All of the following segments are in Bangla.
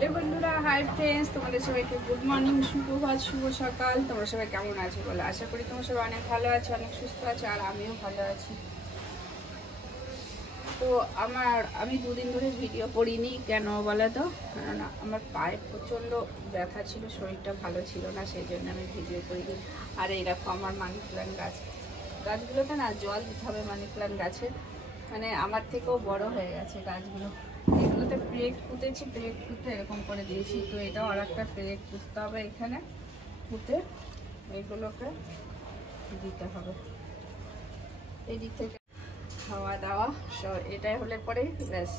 হ্যালো বন্ধুরা, হাই ফ্রেন্ডস, তোমাদের সবাইকে গুড মর্নিং, সুপ্রভাত, শুভ সকাল। তোমরা সবাই কেমন আছো বলো? আশা করি তোমরা সবাই অনেক ভালো আছো, অনেক সুস্থ আছো, আর আমিও ভালো আছি। তো আমি দুদিন ধরে ভিডিও করিনি, কেন বলো তো? কেননা আমার পায়ে প্রচণ্ড ব্যথা ছিল, শরীরটা ভালো ছিল না, সেই জন্য আমি ভিডিও করিনি। আর এই দেখো আমার মানি প্ল্যান্ট গাছগুলোতে না জল দিতে হবে। মানি প্ল্যান্ট গাছে মানে আমার থেকেও বড় হয়ে গেছে গাছগুলো। এগুলোতে পেরেক পুঁতেছি, পেরেক পুঁতে এরকম করে দিয়েছি। তো এটাও আর একটা পেরেক পুঁততে হবে, এখানে পুঁতে এগুলোকে দিতে হবে। এই দিক থেকে খাওয়া দাওয়া সব এটাই হলে পরে ব্যাস,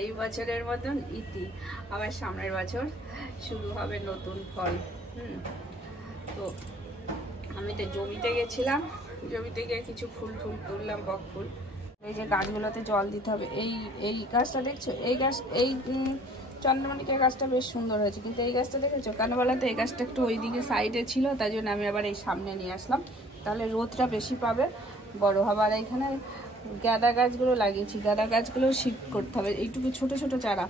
এই বছরের মতন ইতি। আবার সামনের বছর শুরু হবে নতুন ফল। তো আমি তো জমিতে গেছিলাম, জমিতে গিয়ে কিছু ফুল তুললাম, বক ফুল। এই যে গাছগুলোতে জল দিতে হবে। এই গাছটা দেখছো? এই চন্দ্রমল্লিকা গাছটা বেশ সুন্দর হয়েছে, কিন্তু এই গাছটা দেখেছো? কেন বলো তো? এই গাছটা একটু ওইদিকে সাইডে ছিল, তাই জন্য আমি আবার এই সামনে নিয়ে আসলাম, তাহলে রোদটা বেশি পাবে, বড় হবে। আর এইখানে গাঁদা গাছগুলো লাগিয়েছি, গাঁদা গাছগুলো শিফট করতে হবে। এইটুকু ছোট ছোট চারা,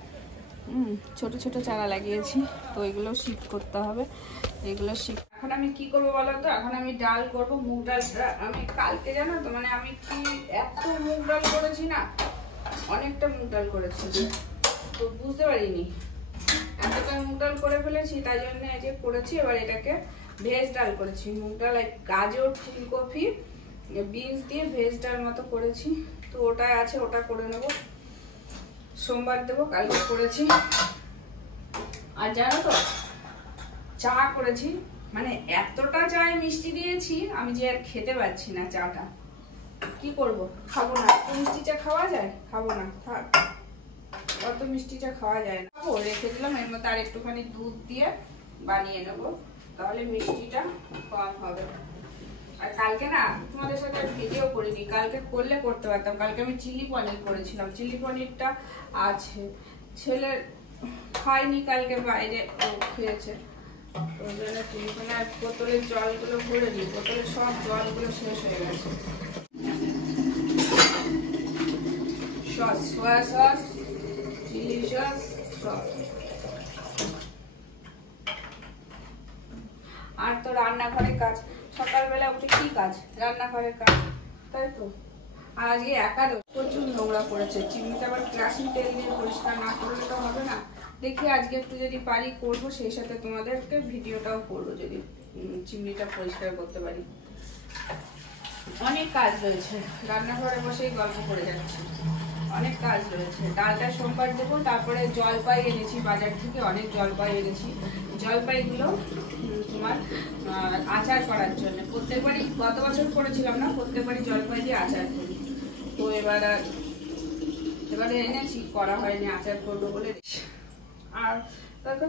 ছোট চারা লাগিয়েছি, তো এগুলো শিফট করতে হবে। এগুলো শিফট এখন আমি কি করবো বলো তো? এখন আমি ডাল করবো, মুগ ডালটা। আমি কালকে জানো তো, মানে আমি কি এত মুগ ডাল করেছি না, অনেকটা মুগ ডাল করেছি, তো বুঝতে পারিনি এতটা মুগ ডাল করে ফেলেছি, তাই জন্য এই যে করেছি। এবার এটাকে ভেজ ডাল করেছি, মুগ ডাল, গাজর, ফুলকপি, বিনস দিয়ে ভেজ ডাল মতো করেছি। তো ওটাই আছে, ওটা করে নেবো, সোমবার দেবো। কালকে করেছি। আর জানো তো, চা করেছি, মানে এতটা চায়ে মিষ্টি দিয়েছি আমি যে আর খেতে পারছি না চাটা। কি করব, খাবো না। মিষ্টি চা খাওয়া যায়? খাবো না, থাক, অত মিষ্টি চা খাওয়া যায় না। খাবো, রেখে দিলাম। এর মধ্যে আর একটুখানি দুধ দিয়ে বানিয়ে নেবো, তাহলে মিষ্টিটা কম হবে। আর কালকে না তোমাদের সাথে ভিডিও করিনি, কালকে করলে করতে পারতাম। কালকে আমি চিলি পনির করেছিলাম, চিলি পনিরটা আছে, ছেলে খায়নি কালকে, বাইরে ও খেয়েছে, ওই জন্য চিলি পনির। বোতলের জলগুলো ভরে দিই, বোতলের সব জলগুলো শেষ হয়ে গেছে। Sauce, soya sauce, chilli sauce, সব। আর তো রান্নাঘরের কাজ, সকালবেলা উঠে কি কাজ? রান্নাঘরের কাজ, তাই তো। আর আজকে একাদশ, প্রচুর নোংরা পড়েছে। চিমনিটা আবার কেরাসিন তেল দিয়ে পরিষ্কার না করলে তো হবে না। দেখি আজকে একটু যদি পারি করবো, সেই সাথে তোমাদেরকে ভিডিওটাও করবো, যদি চিমনিটা পরিষ্কার করতে পারি। অনেক কাজ রয়েছে, রান্নাঘরে বসেই গল্প করে যাচ্ছি, অনেক কাজ রয়েছে। ডালটা সোমবার দেবো। তারপরে জলপাই এনেছি বাজার থেকে, অনেক জলপাই এনেছি। জলপাইগুলো তোমার আচার করার জন্য, প্রত্যেকবারই, গত বছর করেছিলাম না, প্রত্যেকবারই জলপাই দিয়ে আচার করি। তো এবারে এনেছি, করা হয়নি, আচার করবো বলে। আর তারপর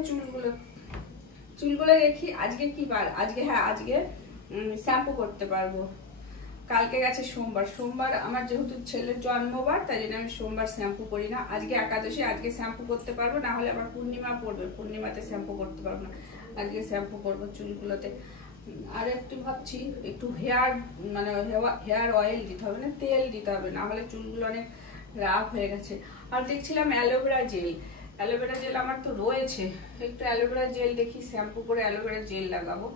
চুলগুলো দেখি আজকে কি বার। আজকে, হ্যাঁ, আজকে শ্যাম্পু করতে পারবো। কালকে গেছে সোমবার আমার যেহেতু ছেলের জন্মবার, তাই জন্য আমি সোমবার শ্যাম্পু করি না। আজকে একাদশী, আজকে শ্যাম্পু করতে পারবো, না হলে আবার পূর্ণিমা পড়বে, পূর্ণিমাতে শ্যাম্পু করতে পারবো না। আজকে শ্যাম্পু করবো চুলগুলোতে। আর একটু ভাবছি একটু হেয়ার অয়েল দিতে হবে, না তেল দিতে হবে, না হলে চুলগুলো অনেক রাফ হয়ে গেছে। আর দেখছিলাম অ্যালোভেরা জেল আমার তো রয়েছে, একটু অ্যালোভেরা জেল দেখি, শ্যাম্পু করে অ্যালোভেরা জেল লাগাবো।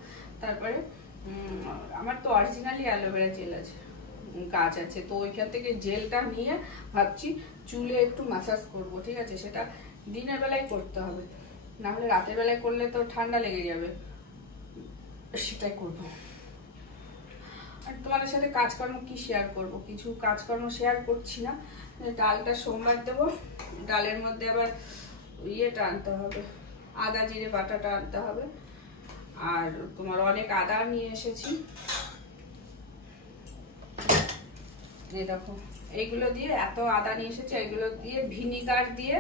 তারপরে আমার তো অরিজিনালি অ্যালোভেরা জেল আছে, গাছ আছে, তো ওইখান থেকে জেলটা নিয়ে ভাবছি চুলে একটু ম্যাসাজ করবো। ঠিক আছে, সেটা দিনের বেলায় করতে হবে, না হলে রাতের বেলায় করলে তো ঠান্ডা লেগে যাবে, সেটাই করবো। আর তোমাদের সাথে কাজকর্ম কি শেয়ার করব? কিছু কাজকর্ম শেয়ার করছি না। ডালটা সোমবার দেবো, ডালের মধ্যে আবার ইয়েটা আনতে হবে, আদা জিরে বাটাটা আনতে হবে। আর তোমার অনেক আদা নিয়ে এসেছি, এই দেখো, এইগুলো দিয়ে, এত আদা নিয়ে এসেছি, এগুলো দিয়ে ভিনিগার দিয়ে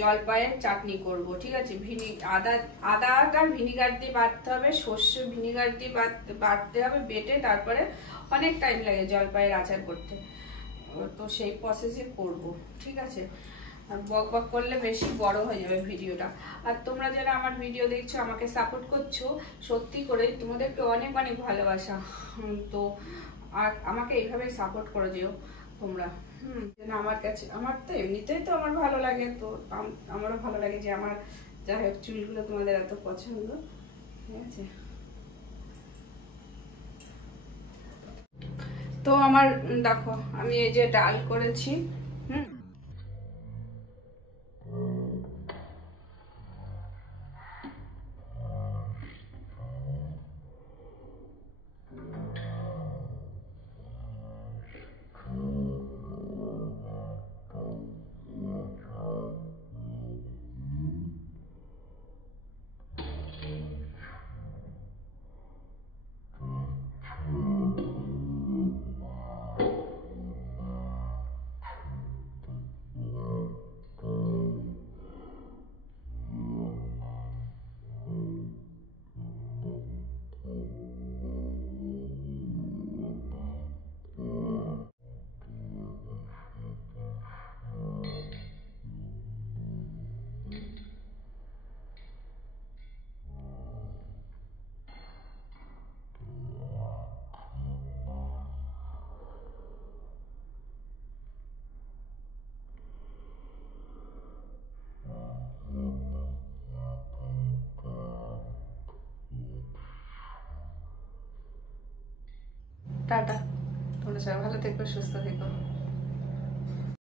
জলপাইয়ের চাটনি করব। ঠিক আছে, আদাটা ভিনিগার দিয়ে বাটতে হবে, সর্ষে ভিনিগার দিয়ে বাটতে হবে, বেটে তারপরে অনেক টাইম লাগে জলপাইয়ের আচার করতে, তো সেই প্রসেসে করব। ঠিক আছে, বক বক করলে বেশি বড় হয়ে যাবে ভিডিওটা। আর তোমরা যারা আমার ভিডিও দেখছো, আমাকে সাপোর্ট করছো, সত্যি করে তোমাদেরকে অনেক অনেক ভালোবাসা। তো আর আমাকে এইভাবেই সাপোর্ট করে যেও তোমরা। আমার কাছে, আমার তো এমনিতেই তো আমার ভালো লাগে, তো আমারও ভালো লাগে যে আমার যাই হোক, চুলগুলো তোমাদের এত পছন্দ, ঠিক আছে। তো আমার দেখো, আমি এই যে ডাল করেছি, হুম, টাটা। তোমরা সবাই ভালো থেকো, সুস্থ থেকো।